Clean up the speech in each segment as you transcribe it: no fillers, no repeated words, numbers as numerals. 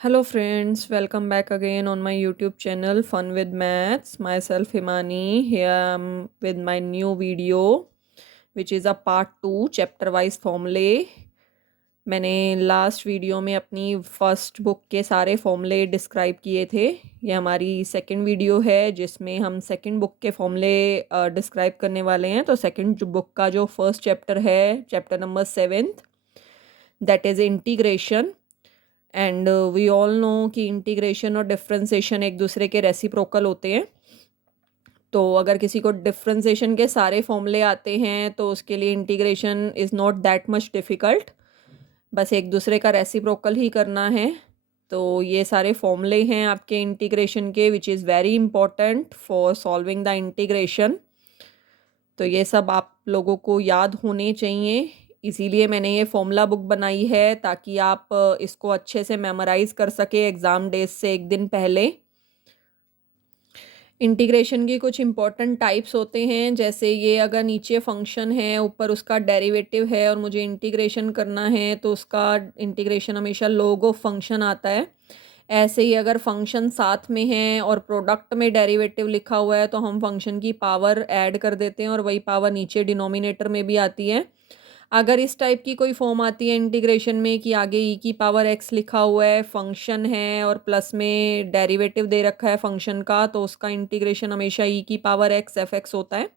Hello friends, welcome back again on my YouTube channel Fun with Maths. Myself Himani. Here I'm with my new video which is a part 2 chapter wise formulae. मैंने last video में अपनी first book के सारे फॉर्मूले describe किए थे। ये हमारी सेकंड वीडियो है जिसमें हम सेकंड बुक के फॉर्मूले डिस्क्राइब करने वाले हैं। तो सेकंड बुक का जो फर्स्ट चैप्टर है, chapter number 7th, that is integration. And we all know कि इंटीग्रेशन और डिफरेंशिएशन एक दूसरे के रेसिप्रोकल होते हैं। तो अगर किसी को डिफरेंशिएशन के सारे फॉर्मूले आते हैं तो उसके लिए integration is not that much difficult, बस एक दूसरे का रेसिप्रोकल ही करना है। तो ये सारे फॉर्मूले हैं आपके इंटीग्रेशन के which is very important for solving the integration. तो ये सब आप लोगों को याद होने चाहिए, इसीलिए मैंने ये फॉर्मूला बुक बनाई है ताकि आप इसको अच्छे से मेमोराइज़ कर सके एग्ज़ाम डेज से एक दिन पहले। इंटीग्रेशन की कुछ इंपॉर्टेंट टाइप्स होते हैं, जैसे ये अगर नीचे फंक्शन है ऊपर उसका डेरिवेटिव है और मुझे इंटीग्रेशन करना है तो उसका इंटीग्रेशन हमेशा log ऑफ फंक्शन आता है। ऐसे ही अगर फंक्शन साथ में है और प्रोडक्ट में डेरिवेटिव लिखा हुआ है तो हम फंक्शन की पावर ऐड कर देते हैं और वही पावर नीचे डिनोमिनेटर में भी आती है। अगर इस टाइप की कोई फॉर्म आती है इंटीग्रेशन में कि आगे ई की पावर एक्स लिखा हुआ है, फंक्शन है और प्लस में डेरिवेटिव दे रखा है फंक्शन का, तो उसका इंटीग्रेशन हमेशा ई की पावर एक्स एफ एक्स होता है।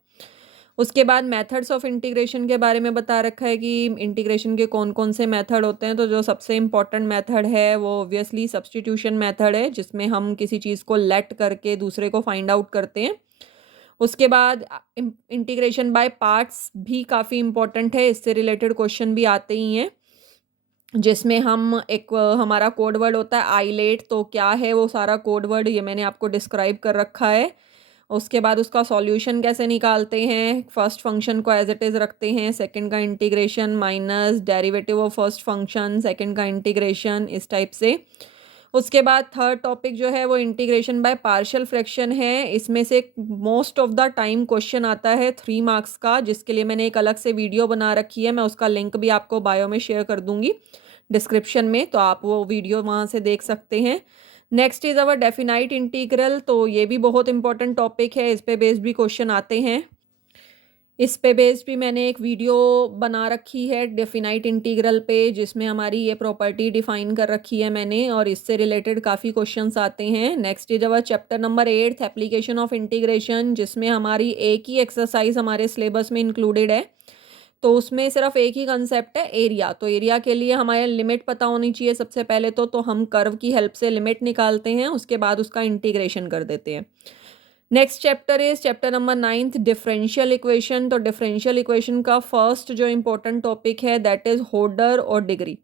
उसके बाद मेथड्स ऑफ इंटीग्रेशन के बारे में बता रखा है कि इंटीग्रेशन के कौन कौन से मेथड होते हैं। तो जो सबसे इम्पॉर्टेंट मेथड है वो ऑब्वियसली सब्स्टिट्यूशन मेथड है, जिसमें हम किसी चीज़ को लेट करके दूसरे को फाइंड आउट करते हैं। उसके बाद इंटीग्रेशन बाय पार्ट्स भी काफ़ी इम्पॉर्टेंट है, इससे रिलेटेड क्वेश्चन भी आते ही हैं, जिसमें हम एक हमारा कोड वर्ड होता है आइलेट। तो क्या है वो सारा कोड वर्ड, ये मैंने आपको डिस्क्राइब कर रखा है। उसके बाद उसका सॉल्यूशन कैसे निकालते हैं, फर्स्ट फंक्शन को एज इट इज़ रखते हैं, सेकंड का integration minus derivative of first function, second का इंटीग्रेशन, इस टाइप से। उसके बाद थर्ड टॉपिक जो है वो इंटीग्रेशन बाय पार्शियल फ्रैक्शन है। इसमें से most of the time question आता है 3 मार्क्स का, जिसके लिए मैंने एक अलग से वीडियो बना रखी है। मैं उसका लिंक भी आपको बायो में शेयर कर दूंगी डिस्क्रिप्शन में, तो आप वो वीडियो वहाँ से देख सकते हैं। Next is our definite integral. तो ये भी बहुत इंपॉर्टेंट टॉपिक है, इस पे बेस्ड भी क्वेश्चन आते हैं। इस पे बेस्ड भी मैंने एक वीडियो बना रखी है डेफिनाइट इंटीग्रल पे, जिसमें हमारी ये प्रॉपर्टी डिफाइन कर रखी है मैंने, और इससे रिलेटेड काफ़ी क्वेश्चंस आते हैं। Next is our chapter number 8 application of integration, जिसमें हमारी एक ही एक्सरसाइज हमारे सिलेबस में इंक्लूडेड है। तो उसमें सिर्फ एक ही कंसेप्ट है, एरिया। तो एरिया के लिए हमारे लिमिट पता होनी चाहिए सबसे पहले तो हम कर्व की हेल्प से लिमिट निकालते हैं, उसके बाद उसका इंटीग्रेशन कर देते हैं। Next chapter is chapter number 9 differential equation. तो डिफरेंशियल इक्वेशन का फर्स्ट जो इंपॉर्टेंट टॉपिक है दैट इज ऑर्डर और डिग्री।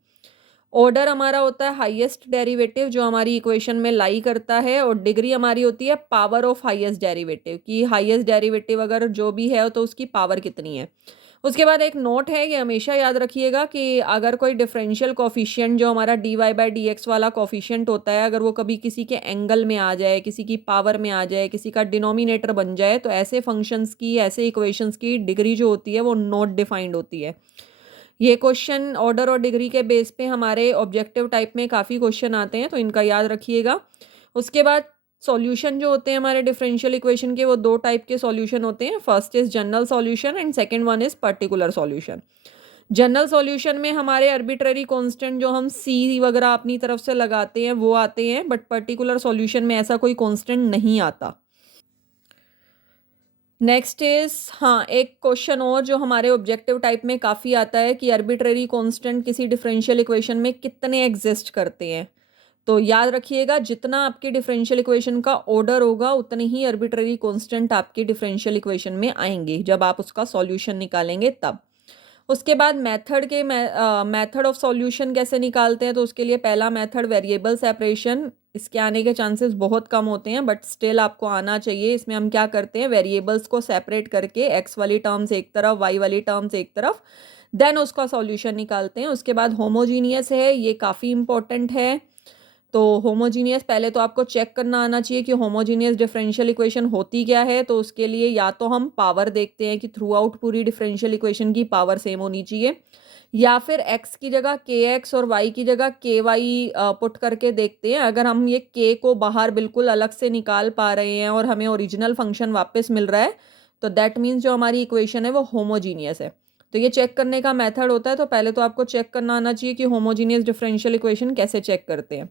ऑर्डर हमारा होता है हाईएस्ट डेरिवेटिव जो हमारी इक्वेशन में लाई करता है, और डिग्री हमारी होती है पावर ऑफ हाईएस्ट डेरिवेटिव, कि हाईएस्ट डेरिवेटिव अगर जो भी है तो उसकी पावर कितनी है। उसके बाद एक नोट है कि हमेशा याद रखिएगा कि अगर कोई डिफरेंशियल कोफिशिएंट जो हमारा D Y by D X वाला कोफिशिएंट होता है, अगर वो कभी किसी के एंगल में आ जाए, किसी की पावर में आ जाए, किसी का डिनोमिनेटर बन जाए, तो ऐसे फंक्शंस की, ऐसे इक्वेशंस की डिग्री जो होती है वो नॉट डिफाइंड होती है। ये क्वेश्चन ऑर्डर और डिग्री के बेस पे हमारे ऑब्जेक्टिव टाइप में काफ़ी क्वेश्चन आते हैं, तो इनका याद रखिएगा। उसके बाद सॉल्यूशन जो होते हैं हमारे डिफरेंशियल इक्वेशन के, वो 2 टाइप के सॉल्यूशन होते हैं। First is general solution and second one is particular solution. General solution में हमारे आर्बिट्ररी कांस्टेंट जो हम सी वगैरह अपनी तरफ से लगाते हैं वो आते हैं, बट पर्टिकुलर सॉल्यूशन में ऐसा कोई कांस्टेंट नहीं आता। नेक्स्ट इज, हाँ, एक क्वेश्चन और जो हमारे ऑब्जेक्टिव टाइप में काफ़ी आता है कि आर्बिट्ररी कांस्टेंट किसी डिफरेंशियल इक्वेशन में कितने एग्जिस्ट करते हैं। तो याद रखिएगा जितना आपके डिफरेंशियल इक्वेशन का ऑर्डर होगा उतने ही आर्बिट्ररी कांस्टेंट आपके डिफरेंशियल इक्वेशन में आएंगे जब आप उसका सॉल्यूशन निकालेंगे तब। उसके बाद मेथड ऑफ सॉल्यूशन कैसे निकालते हैं, तो उसके लिए पहला मेथड वेरिएबल सेपरेशन। इसके आने के चांसेस बहुत कम होते हैं, बट स्टिल आपको आना चाहिए। इसमें हम क्या करते हैं, वेरिएबल्स को सेपरेट करके एक्स वाली टर्म्स एक तरफ, वाई वाली टर्म्स एक तरफ, देन उसका सॉल्यूशन निकालते हैं। उसके बाद होमोजीनियस है, ये काफ़ी इंपॉर्टेंट है। तो होमोजीनियस पहले तो आपको चेक करना आना चाहिए कि होमोजीनियस डिफरेंशियल इक्वेशन होती क्या है। तो उसके लिए या तो हम पावर देखते हैं कि थ्रू आउट पूरी डिफरेंशियल इक्वेशन की पावर सेम होनी चाहिए, या फिर x की जगह kx और y की जगह ky पुट करके देखते हैं। अगर हम ये k को बाहर बिल्कुल अलग से निकाल पा रहे हैं और हमें ओरिजिनल फंक्शन वापस मिल रहा है, तो दैट मीन्स जो हमारी इक्वेशन है वो होमोजीनियस है। तो ये चेक करने का मेथड होता है। तो पहले तो आपको चेक करना आना चाहिए कि होमोजीनियस डिफरेंशियल इक्वेशन कैसे चेक करते हैं।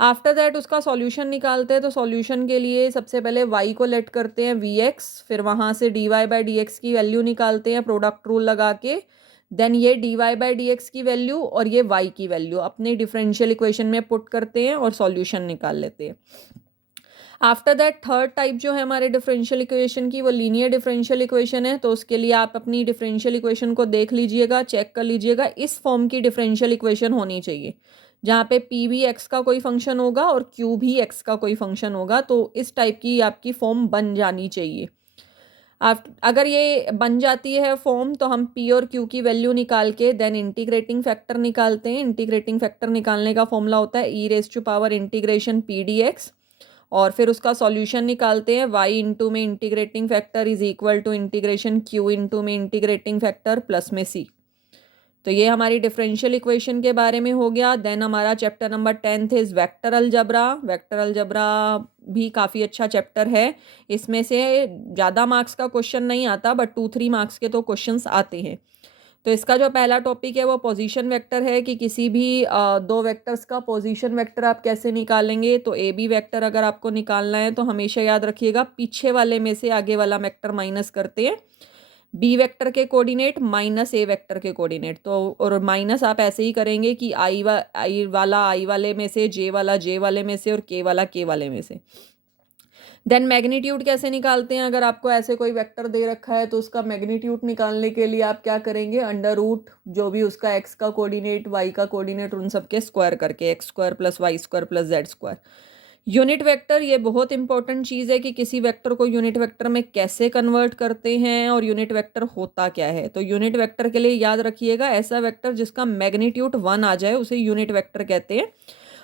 आफ्टर दैट उसका सॉल्यूशन निकालते हैं। तो सॉल्यूशन के लिए सबसे पहले y को लेट करते हैं vx, फिर वहाँ से dy बाई dx की वैल्यू निकालते हैं प्रोडक्ट रूल लगा के। देन ये dy बाई dx की वैल्यू और ये y की वैल्यू अपने डिफरेंशियल इक्वेशन में पुट करते हैं और सॉल्यूशन निकाल लेते हैं। आफ्टर दैट थर्ड टाइप जो है हमारे डिफरेंशियल इक्वेशन की, वो लीनियर डिफरेंशियल इक्वेशन है। तो उसके लिए आप अपनी डिफरेंशियल इक्वेशन को देख लीजिएगा, चेक कर लीजिएगा, इस फॉर्म की डिफरेंशियल इक्वेशन होनी चाहिए जहाँ पे p भी x का कोई फंक्शन होगा और q भी x का कोई फंक्शन होगा। तो इस टाइप की आपकी फॉर्म बन जानी चाहिए। अगर ये बन जाती है फॉर्म तो हम p और q की वैल्यू निकाल के देन इंटीग्रेटिंग फैक्टर निकालते हैं। इंटीग्रेटिंग फैक्टर निकालने का फॉर्मूला होता है e raise to power integration p dx, और फिर उसका सॉल्यूशन निकालते हैं। y इंटू में integrating factor is equal to integration q into में इंटीग्रेटिंग फैक्टर प्लस में c। तो ये हमारी डिफरेंशियल इक्वेशन के बारे में हो गया। देन हमारा chapter number 10th is vector algebra. Vector algebra भी काफ़ी अच्छा चैप्टर है। इसमें से ज़्यादा मार्क्स का क्वेश्चन नहीं आता, बट 2-3 मार्क्स के तो क्वेश्चंस आते हैं। तो इसका जो पहला टॉपिक है वो पोजीशन वेक्टर है कि किसी भी दो वेक्टर्स का पोजीशन वेक्टर आप कैसे निकालेंगे। तो ए बी वेक्टर अगर आपको निकालना है तो हमेशा याद रखिएगा पीछे वाले में से आगे वाला वेक्टर माइनस करते हैं। बी वेक्टर के कोऑर्डिनेट माइनस ए वेक्टर के कोऑर्डिनेट। तो और माइनस आप ऐसे ही करेंगे कि आई वाला आई वाले में से, जे वाला जे वाले में से और के वाला के वाले में से। देन मैग्नीट्यूड कैसे निकालते हैं। अगर आपको ऐसे कोई वेक्टर दे रखा है तो उसका मैग्नीट्यूड निकालने के लिए आप क्या करेंगे, अंडर रूट जो भी उसका एक्स का कोऑर्डिनेट वाई का कोऑर्डिनेट उन सबके स्क्वायर करके X square plus Y square plus Z square. Unit vector, ये बहुत इंपॉर्टेंट चीज़ है कि किसी वेक्टर को यूनिट वेक्टर में कैसे कन्वर्ट करते हैं और यूनिट वेक्टर होता क्या है। तो यूनिट वेक्टर के लिए याद रखिएगा ऐसा वेक्टर जिसका मैग्नीट्यूड 1 आ जाए उसे यूनिट वेक्टर कहते हैं।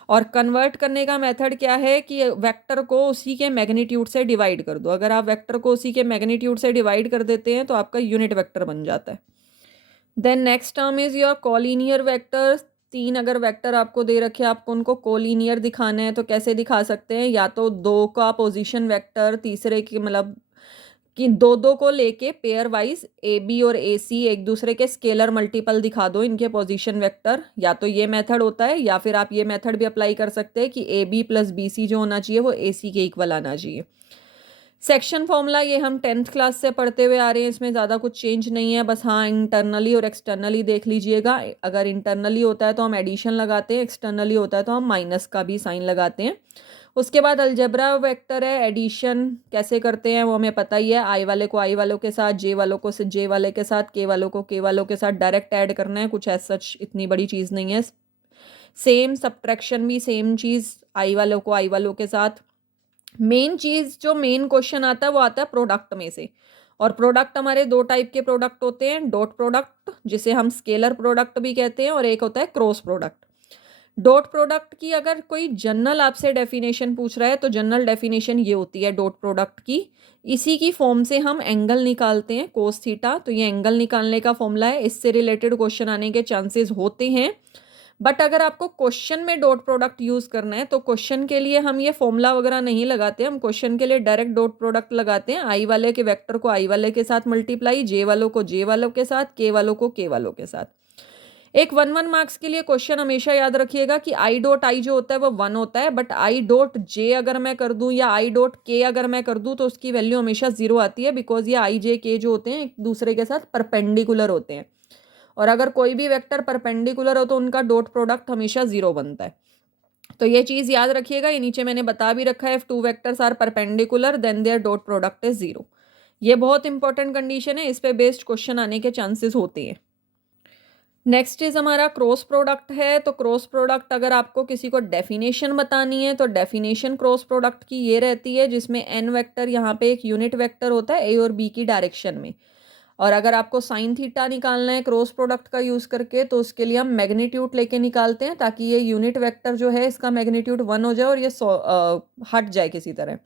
और कन्वर्ट करने का मेथड क्या है कि वेक्टर को उसी के मैग्नीट्यूड से डिवाइड कर दो। अगर आप वेक्टर को उसी के मैग्नीट्यूड से डिवाइड कर देते हैं तो आपका यूनिट वेक्टर बन जाता है। Then next term is your collinear vector. 3 अगर वेक्टर आपको दे रखे हैं, आपको उनको कोलिनियर दिखाना है तो कैसे दिखा सकते हैं, या तो 2 का पोजीशन वेक्टर, तीसरे की मतलब कि 2-2 को लेके पेयर वाइज ए बी और ए सी एक दूसरे के स्केलर मल्टीपल दिखा दो इनके पोजीशन वेक्टर। या तो ये मेथड होता है या फिर आप ये मेथड भी अप्लाई कर सकते हैं कि A B plus B C जो होना चाहिए वो ए सी के इक्वल आना चाहिए। सेक्शन फॉर्मूला ये हम 10th क्लास से पढ़ते हुए आ रहे हैं, इसमें ज़्यादा कुछ चेंज नहीं है। बस हाँ इंटरनली और एक्सटर्नली देख लीजिएगा। अगर इंटरनली होता है तो हम एडिशन लगाते हैं, एक्सटर्नली होता है तो हम माइनस का भी साइन लगाते हैं। उसके बाद अलजेब्रा वेक्टर है, एडिशन कैसे करते हैं वो हमें पता ही है। आई वाले को आई वालों के साथ, जे वालों को जे वाले के साथ, के वालों को के वालों के साथ डायरेक्ट ऐड करना है, कुछ एज सच इतनी बड़ी चीज़ नहीं है। सेम सब्ट्रैक्शन भी सेम चीज़, आई वालों को आई वालों के साथ। मेन चीज़ जो मेन क्वेश्चन आता है वो आता है प्रोडक्ट में से। और प्रोडक्ट हमारे 2 टाइप के प्रोडक्ट होते हैं, डॉट प्रोडक्ट जिसे हम स्केलर प्रोडक्ट भी कहते हैं और एक होता है क्रॉस प्रोडक्ट। डॉट प्रोडक्ट की अगर कोई जनरल आपसे डेफिनेशन पूछ रहा है तो जनरल डेफिनेशन ये होती है डॉट प्रोडक्ट की। इसी की फॉर्म से हम एंगल निकालते हैं कोस थीटा। तो ये एंगल निकालने का फॉर्मूला है, इससे रिलेटेड क्वेश्चन आने के चांसेस होते हैं। बट अगर आपको क्वेश्चन में डॉट प्रोडक्ट यूज़ करना है तो क्वेश्चन के लिए हम ये फॉर्मूला वगैरह नहीं लगाते, हम क्वेश्चन के लिए डायरेक्ट डॉट प्रोडक्ट लगाते हैं। आई वाले के वेक्टर को आई वाले के साथ मल्टीप्लाई, जे वालों को जे वालों के साथ, के वालों को के वालों के साथ। एक 1-1 मार्क्स के लिए क्वेश्चन हमेशा याद रखिएगा कि आई डॉट आई जो होता है वो 1 होता है, बट आई डॉट जे अगर मैं कर दूं या आई डॉट के अगर मैं कर दूं तो उसकी वैल्यू हमेशा 0 आती है, बिकॉज ये आई जे के जो होते हैं एक दूसरे के साथ परपेंडिकुलर होते हैं। और अगर कोई भी वेक्टर परपेंडिकुलर हो तो उनका डॉट प्रोडक्ट हमेशा 0 बनता है। तो ये चीज़ याद रखिएगा। ये नीचे मैंने बता भी रखा है, if 2 vectors are perpendicular then their dot product is 0। ये बहुत इंपॉर्टेंट कंडीशन है, इस पे बेस्ड क्वेश्चन आने के चांसेस होते हैं। नेक्स्ट इज हमारा क्रॉस प्रोडक्ट है। तो क्रॉस प्रोडक्ट अगर आपको किसी को डेफिनेशन बतानी है तो डेफिनेशन क्रॉस प्रोडक्ट की ये रहती है जिसमें एन वेक्टर यहाँ पे एक यूनिट वेक्टर होता है ए और बी की डायरेक्शन में। और अगर आपको साइन थीटा निकालना है क्रॉस प्रोडक्ट का यूज़ करके तो उसके लिए हम मैग्नीट्यूड लेके निकालते हैं ताकि ये यूनिट वेक्टर जो है इसका मैग्नीट्यूड 1 हो जाए और ये हट जाए किसी तरह।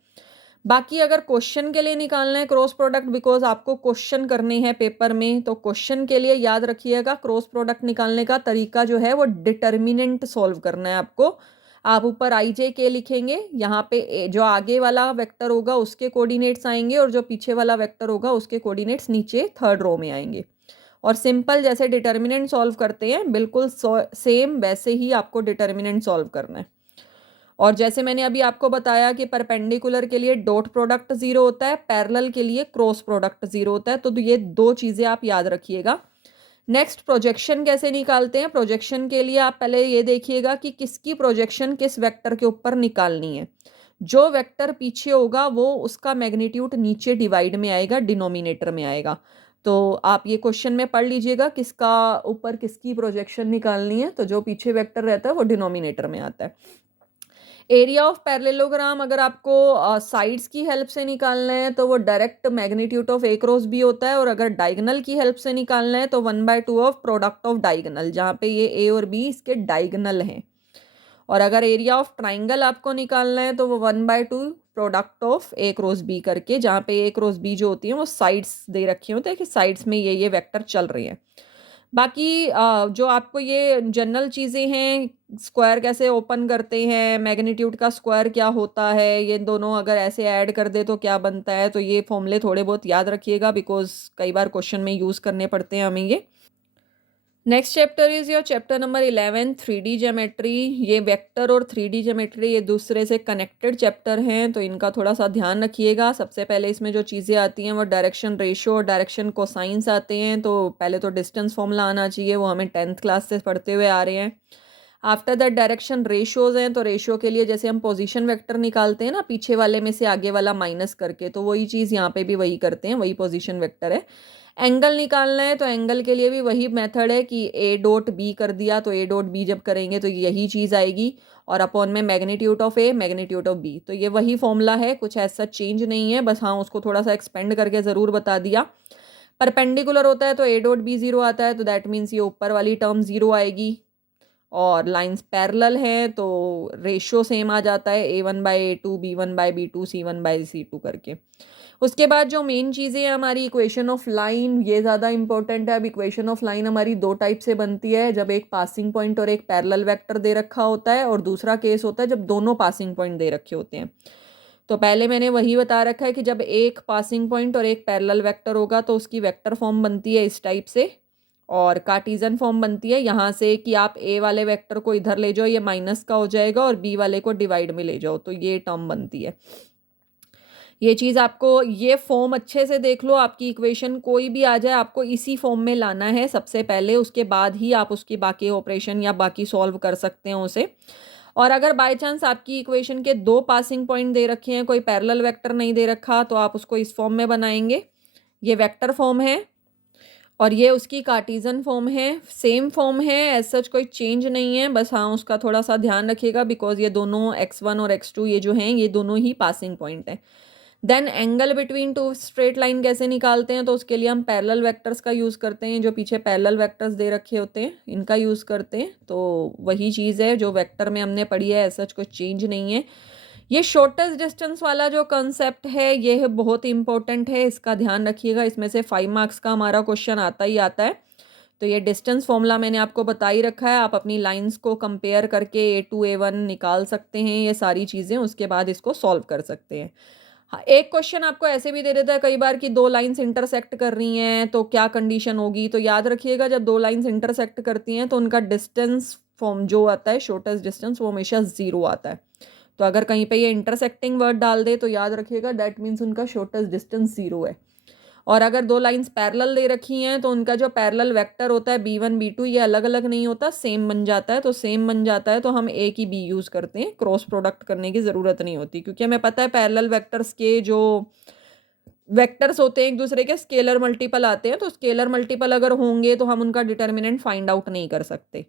बाकी अगर क्वेश्चन के लिए निकालना है क्रॉस प्रोडक्ट, बिकॉज आपको क्वेश्चन करने हैं पेपर में, तो क्वेश्चन के लिए याद रखिएगा क्रॉस प्रोडक्ट निकालने का तरीका जो है वो डिटर्मिनेंट सॉल्व करना है आपको। आप ऊपर आई जे के लिखेंगे, यहाँ पे जो आगे वाला वेक्टर होगा उसके कोऑर्डिनेट्स आएंगे और जो पीछे वाला वेक्टर होगा उसके कोऑर्डिनेट्स नीचे थर्ड रो में आएंगे। और सिंपल जैसे डिटर्मिनेंट सॉल्व करते हैं बिल्कुल सेम वैसे ही आपको डिटर्मिनेंट सॉल्व करना है। और जैसे मैंने अभी आपको बताया कि परपेंडिकुलर के लिए डॉट प्रोडक्ट जीरो होता है, पैरेलल के लिए क्रॉस प्रोडक्ट जीरो होता है, तो ये दो चीज़ें आप याद रखिएगा। नेक्स्ट प्रोजेक्शन कैसे निकालते हैं। प्रोजेक्शन के लिए आप पहले ये देखिएगा कि किसकी प्रोजेक्शन किस वेक्टर के ऊपर निकालनी है। जो वेक्टर पीछे होगा वो उसका मैग्नीट्यूड नीचे डिवाइड में आएगा, डिनोमिनेटर में आएगा। तो आप ये क्वेश्चन में पढ़ लीजिएगा किसका ऊपर किसकी प्रोजेक्शन निकालनी है, तो जो पीछे वेक्टर रहता है वो डिनोमिनेटर में आता है। एरिया ऑफ पैरेललोग्राम अगर आपको साइड्स की हेल्प से निकालना है तो वो direct magnitude of A cross B होता है, और अगर डायगोनल की हेल्प से निकालना है तो 1/2 ऑफ प्रोडक्ट ऑफ डायगोनल, जहाँ पे ये ए और बी इसके डायगोनल हैं। और अगर एरिया ऑफ ट्राइंगल आपको निकालना है तो वो 1/2 product of A cross B करके, जहाँ पे ए क्रॉस बी जो होती है वो साइड्स दे रखे होते हैं कि साइड्स में ये वेक्टर चल रहे हैं। बाकी जो आपको ये जनरल चीज़ें हैं, स्क्वायर कैसे ओपन करते हैं, मैग्नीट्यूड का स्क्वायर क्या होता है, ये दोनों अगर ऐसे ऐड कर दे तो क्या बनता है, तो ये फॉर्मूले थोड़े बहुत याद रखिएगा बिकॉज कई बार क्वेश्चन में यूज़ करने पड़ते हैं हमें ये। Next chapter is your chapter number 11 3D geometry. ये वेक्टर और 3D ज्योमेट्री ये दूसरे से कनेक्टेड चैप्टर हैं, तो इनका थोड़ा सा ध्यान रखिएगा। सबसे पहले इसमें जो चीज़ें आती हैं वो डायरेक्शन रेशो और डायरेक्शन कोसाइंस आते हैं। तो पहले तो डिस्टेंस फॉर्मूला आना चाहिए, वो हमें 10th क्लास से पढ़ते हुए आ रहे हैं। आफ्टर दैट डायरेक्शन रेशोज हैं, तो रेशो के लिए जैसे हम पोजीशन वेक्टर निकालते हैं ना, पीछे वाले में से आगे वाला माइनस करके, तो वही चीज़ यहाँ पे भी वही करते हैं, वही पोजीशन वेक्टर है। एंगल निकालना है तो एंगल के लिए भी वही मेथड है कि ए डॉट बी कर दिया, तो ए डॉट बी जब करेंगे तो यही चीज़ आएगी, और अपॉन में magnitude of A magnitude of B, तो ये वही फॉर्मूला है, कुछ ऐसा चेंज नहीं है, बस हाँ उसको थोड़ा सा एक्सपेंड करके ज़रूर बता दिया। परपेंडिकुलर होता है तो ए डॉट बी ज़ीरो आता है, तो दैट मीन्स ये ऊपर वाली टर्म ज़ीरो आएगी। और लाइंस पैरेलल हैं तो रेशियो सेम आ जाता है, A1/A2 B1/B2 C1/C2 करके। उसके बाद जो मेन चीज़ें हैं हमारी इक्वेशन ऑफ लाइन, ये ज़्यादा इंपॉर्टेंट है। अब इक्वेशन ऑफ लाइन हमारी दो टाइप से बनती है, जब एक पासिंग पॉइंट और एक पैरेलल वेक्टर दे रखा होता है, और दूसरा केस होता है जब दोनों पासिंग पॉइंट दे रखे होते हैं। तो पहले मैंने वही बता रखा है कि जब एक पासिंग पॉइंट और एक पैरेलल वेक्टर होगा तो उसकी वेक्टर फॉर्म बनती है इस टाइप से, और कार्टीजन फॉर्म बनती है यहाँ से कि आप ए वाले वेक्टर को इधर ले जाओ, ये माइनस का हो जाएगा, और बी वाले को डिवाइड में ले जाओ, तो ये टर्म बनती है। ये चीज़ आपको, ये फॉर्म अच्छे से देख लो, आपकी इक्वेशन कोई भी आ जाए आपको इसी फॉर्म में लाना है सबसे पहले, उसके बाद ही आप उसकी बाकी ऑपरेशन या बाकी सॉल्व कर सकते हैं उसे। और अगर बाय चांस आपकी इक्वेशन के दो पासिंग पॉइंट दे रखे हैं, कोई पैरेलल वेक्टर नहीं दे रखा, तो आप उसको इस फॉर्म में बनाएंगे। ये वेक्टर फॉर्म है और ये उसकी कार्टीजन फॉर्म है, सेम फॉर्म है, एज सच कोई चेंज नहीं है, बस हाँ उसका थोड़ा सा ध्यान रखिएगा बिकॉज ये दोनों x1 और x2 ये जो हैं ये दोनों ही पासिंग पॉइंट हैं। Then angle between two straight line कैसे निकालते हैं, तो उसके लिए हम पैरेलल वेक्टर्स का यूज़ करते हैं, जो पीछे पैरेलल वेक्टर्स दे रखे होते हैं इनका यूज़ करते हैं। तो वही चीज़ है जो वेक्टर में हमने पढ़ी है, ऐसा कुछ चेंज नहीं है। ये शॉर्टेस्ट डिस्टेंस वाला जो कंसेप्ट है ये बहुत इंपॉर्टेंट है, इसका ध्यान रखिएगा, इसमें से 5 मार्क्स का हमारा क्वेश्चन आता ही आता है। तो ये डिस्टेंस फॉर्मूला मैंने आपको बता ही रखा है, आप अपनी लाइंस को कंपेयर करके A2 A1 निकाल सकते हैं, ये सारी चीज़ें, उसके बाद इसको सॉल्व कर सकते हैं। हाँ, एक क्वेश्चन आपको ऐसे भी दे देता है कई बार कि दो लाइंस इंटरसेक्ट कर रही हैं तो क्या कंडीशन होगी, तो याद रखिएगा जब दो लाइंस इंटरसेक्ट करती हैं तो उनका डिस्टेंस फॉर्म जो आता है शॉर्टेस्ट डिस्टेंस वो हमेशा ज़ीरो आता है। तो अगर कहीं पे ये इंटरसेक्टिंग वर्ड डाल दे तो याद रखिएगा दैट मीन्स उनका शॉर्टेस्ट डिस्टेंस ज़ीरो है। और अगर दो लाइंस पैरेलल दे रखी हैं तो उनका जो पैरेलल वेक्टर होता है B1 B2 ये अलग अलग नहीं होता, सेम बन जाता है। तो सेम बन जाता है तो हम A की B यूज़ करते हैं, क्रॉस प्रोडक्ट करने की ज़रूरत नहीं होती, क्योंकि हमें पता है पैरेलल वेक्टर्स के जो वेक्टर्स होते हैं एक दूसरे के स्केलर मल्टीपल आते हैं, तो स्केलर मल्टीपल अगर होंगे तो हम उनका डिटर्मिनेंट फाइंड आउट नहीं कर सकते।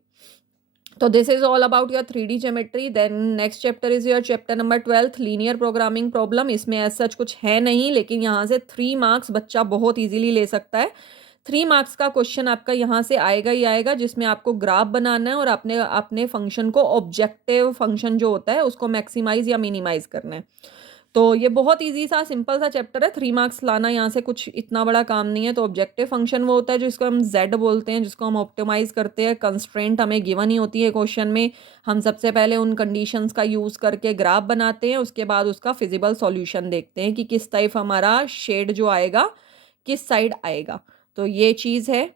तो this is all about your 3D geometry. Then next chapter is your chapter number 12 linear programming problem. इसमें एज सच कुछ है नहीं, लेकिन यहाँ से 3 मार्क्स बच्चा बहुत इजीली ले सकता है। 3 मार्क्स का क्वेश्चन आपका यहाँ से आएगा ही आएगा, जिसमें आपको ग्राफ बनाना है और अपने अपने फंक्शन को, ऑब्जेक्टिव फंक्शन जो होता है उसको मैक्सिमाइज या मिनिमाइज करना है। तो ये बहुत ईज़ी सा सिंपल सा चैप्टर है, 3 मार्क्स लाना यहाँ से कुछ इतना बड़ा काम नहीं है। तो ऑब्जेक्टिव फंक्शन वो होता है जिसको हम ज़ेड बोलते हैं, जिसको हम ऑप्टिमाइज़ करते हैं। कंस्ट्रेंट हमें गिवन ही होती है क्वेश्चन में। हम सबसे पहले उन कंडीशंस का यूज़ करके ग्राफ बनाते हैं, उसके बाद उसका फिजिबल सॉल्यूशन देखते हैं कि किस टाइप हमारा शेड जो आएगा, किस साइड आएगा। तो ये चीज़ है।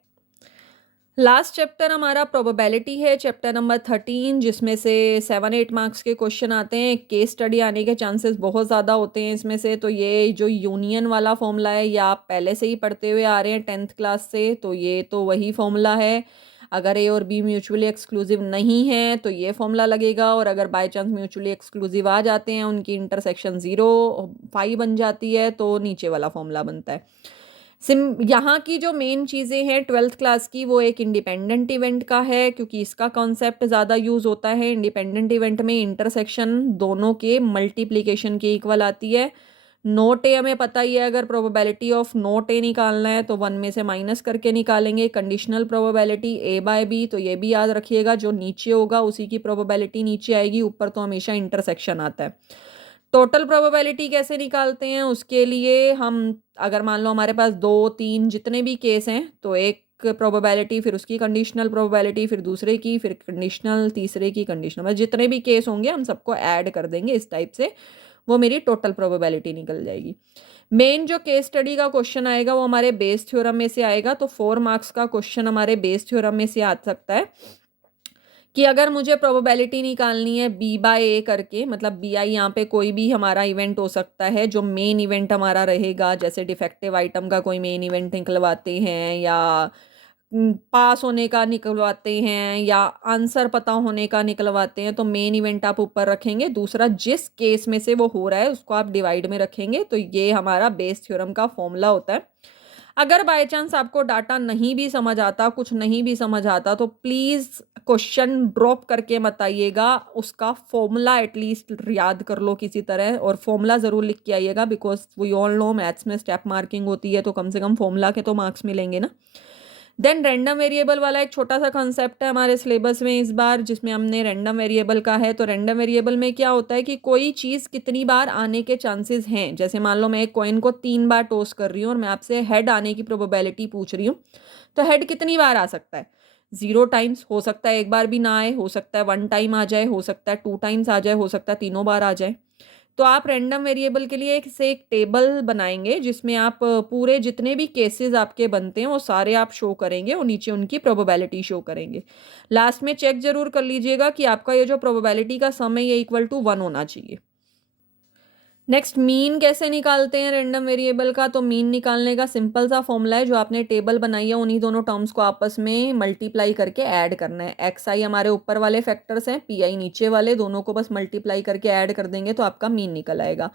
लास्ट चैप्टर हमारा प्रोबेबिलिटी है, चैप्टर नंबर 13, जिसमें से 7-8 मार्क्स के क्वेश्चन आते हैं। केस स्टडी आने के चांसेस बहुत ज़्यादा होते हैं इसमें से। तो ये जो यूनियन वाला फॉर्मूला है, या आप पहले से ही पढ़ते हुए आ रहे हैं 10th क्लास से, तो ये तो वही फॉर्मूला है। अगर ए और बी म्यूचुअली एक्सक्लूसिव नहीं है तो ये फॉर्मूला लगेगा, और अगर बाय चांस म्यूचुअली एक्सक्लूसिव आ जाते हैं, उनकी इंटरसेक्शन 0 बन जाती है, तो नीचे वाला फॉर्मूला बनता है। यहाँ की जो मेन चीज़ें हैं 12th क्लास की, वो एक इंडिपेंडेंट इवेंट का है, क्योंकि इसका कॉन्सेप्ट ज़्यादा यूज़ होता है। इंडिपेंडेंट इवेंट में इंटरसेक्शन दोनों के मल्टीप्लिकेशन के इक्वल आती है। नोट ए हमें पता ही है, अगर प्रोबेबिलिटी ऑफ नोट ए निकालना है तो 1 में से माइनस करके निकालेंगे। Conditional probability A by B, तो ये भी याद रखिएगा, जो नीचे होगा उसी की प्रोबेबिलिटी नीचे आएगी, ऊपर तो हमेशा इंटरसेक्शन आता है। टोटल प्रोबेबिलिटी कैसे निकालते हैं, उसके लिए हम अगर मान लो हमारे पास 2-3 जितने भी केस हैं, तो एक प्रोबेबिलिटी, फिर उसकी कंडीशनल प्रोबेबिलिटी, फिर दूसरे की, फिर कंडीशनल, तीसरे की कंडीशनल, मतलब जितने भी केस होंगे हम सबको ऐड कर देंगे इस टाइप से, वो मेरी टोटल प्रोबेबिलिटी निकल जाएगी। मेन जो केस स्टडी का क्वेश्चन आएगा वो हमारे बेस थ्योरम में से आएगा। तो 4 मार्क्स का क्वेश्चन हमारे बेस थ्योरम में से आ सकता है कि अगर मुझे प्रोबेबिलिटी निकालनी है बी बाय ए करके, मतलब बी आई यहाँ पे कोई भी हमारा इवेंट हो सकता है जो मेन इवेंट हमारा रहेगा, जैसे डिफेक्टिव आइटम का कोई मेन इवेंट निकलवाते हैं, या पास होने का निकलवाते हैं, या आंसर पता होने का निकलवाते हैं, तो मेन इवेंट आप ऊपर रखेंगे, दूसरा जिस केस में से वो हो रहा है उसको आप डिवाइड में रखेंगे। तो ये हमारा बेस थ्योरम का फॉर्मूला होता है। अगर बाय चांस आपको डाटा नहीं भी समझ आता, कुछ नहीं भी समझ आता, तो प्लीज़ क्वेश्चन ड्रॉप करके मत आइएगा, उसका फॉर्मूला एटलीस्ट याद कर लो किसी तरह, और फॉर्मूला ज़रूर लिख के आइएगा, because we all know maths में स्टेप मार्किंग होती है, तो कम से कम फॉर्मूला के तो मार्क्स मिलेंगे ना। देन रैंडम वेरिएबल वाला एक छोटा सा कंसेप्ट है हमारे सिलेबस में इस बार, जिसमें हमने रैंडम वेरिएबल का है। तो रैंडम वेरिएबल में क्या होता है कि कोई चीज़ कितनी बार आने के चांसेस हैं। जैसे मान लो मैं एक कॉइन को 3 बार टॉस कर रही हूँ और मैं आपसे हेड आने की प्रोबेबिलिटी पूछ रही हूँ, तो हेड कितनी बार आ सकता है? 0 टाइम्स, हो सकता है एक बार भी ना आए, हो सकता है 1 टाइम आ जाए, हो सकता है 2 टाइम्स आ जाए, हो सकता है तीनों बार आ जाए। तो आप रैंडम वेरिएबल के लिए एक टेबल बनाएंगे, जिसमें आप पूरे जितने भी केसेस आपके बनते हैं वो सारे आप शो करेंगे, और नीचे उनकी प्रोबेबिलिटी शो करेंगे। लास्ट में चेक जरूर कर लीजिएगा कि आपका ये जो प्रोबेबिलिटी का सम है ये इक्वल टू 1 होना चाहिए। नेक्स्ट, मीन कैसे निकालते हैं रैंडम वेरिएबल का? तो मीन निकालने का सिंपल सा फॉर्मूला है, जो आपने टेबल बनाई है उन्हीं दोनों टर्म्स को आपस में मल्टीप्लाई करके ऐड करना है। एक्स आई हमारे ऊपर वाले फैक्टर्स हैं, पी आई नीचे वाले, दोनों को बस मल्टीप्लाई करके ऐड कर देंगे तो आपका मीन निकल आएगा।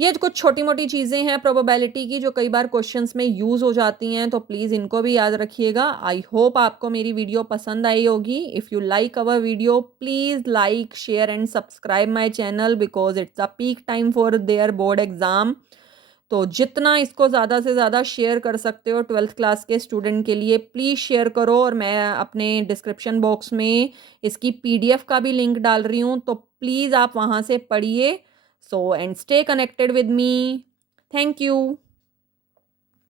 ये कुछ छोटी मोटी चीज़ें हैं प्रोबेबिलिटी की, जो कई बार क्वेश्चंस में यूज़ हो जाती हैं, तो प्लीज़ इनको भी याद रखिएगा। आई होप आपको मेरी वीडियो पसंद आई होगी। If you like our video, please like, share and subscribe my channel, because it's a peak time for their board exam. तो जितना इसको ज़्यादा से ज़्यादा शेयर कर सकते हो 12th क्लास के स्टूडेंट के लिए, प्लीज़ शेयर करो। और मैं अपने डिस्क्रिप्शन बॉक्स में इसकी PDF का भी लिंक डाल रही हूँ, तो प्लीज़ आप वहाँ से पढ़िए। So and stay connected with me. Thank you.